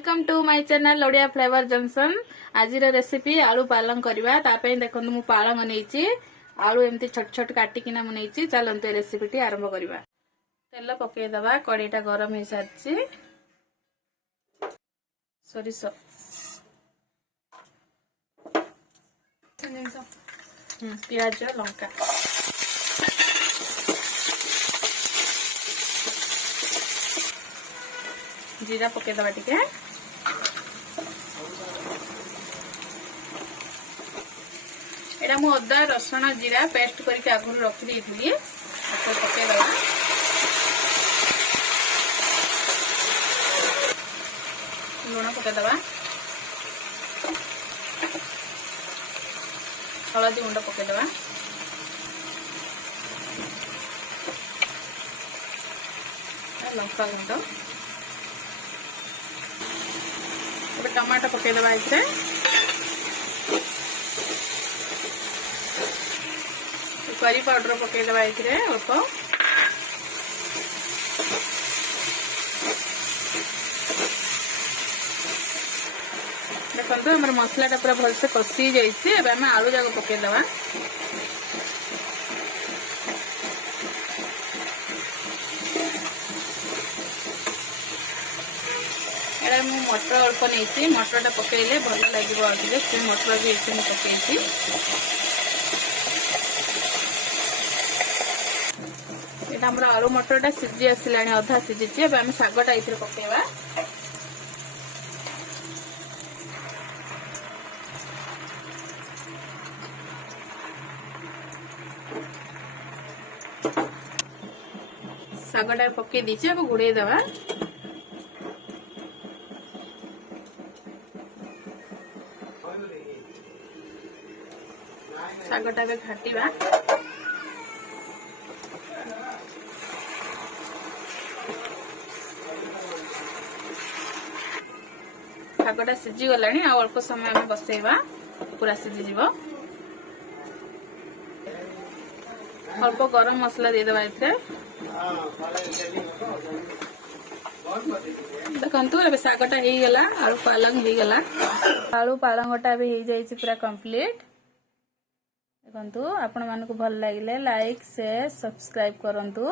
Welcome to my channel Odia flavour junction. आज recipe आलू पालंग करवा देखो मु पालंग नहीं आलू एमती छोट छोट काटिकिना मु नहीं चलते रेसिपी आरंभ करवा। तेल पकईदवा कड़ीटा गरम हो सारी सोरिष पियाज लंका जीरा पकईदवा टिके एटा मु अदा रसुण जीरा पेस्ट करके आगु रखी देइथिली पकईदवा। लुण पकईदवा हलदी गुंड पकईदवा लंका गुंड टमाटो पकईदवा इतने करी पाउडर पकईदवा इतने अल्प देखो आम मसलाटा पूरा भलसे कषि जाइए आम आलू जाक पकईदवा। मटर अल्प नहीं मटरटा पकईले भल लगे से मटर भी ये पकई आम आलू मटरटा सीझी आसला अधा सीझी आम शागटा ये पकईवा। शागटा पकई दीचे घोड़े दवा शागटा घाटिबा। शागटा सीझी गला अल्प समय आम बसैबा पूरा सीझी जीव। अल्प गरम मसला देदेबा इथे देखु शागटा हो गला आलू पालंग हो गला। आलू पालंगटा भी हो जाइए पूरा कंप्लीट। देखु आपण मानक भल लगे लाइक शेयर सब्सक्राइब करंतु।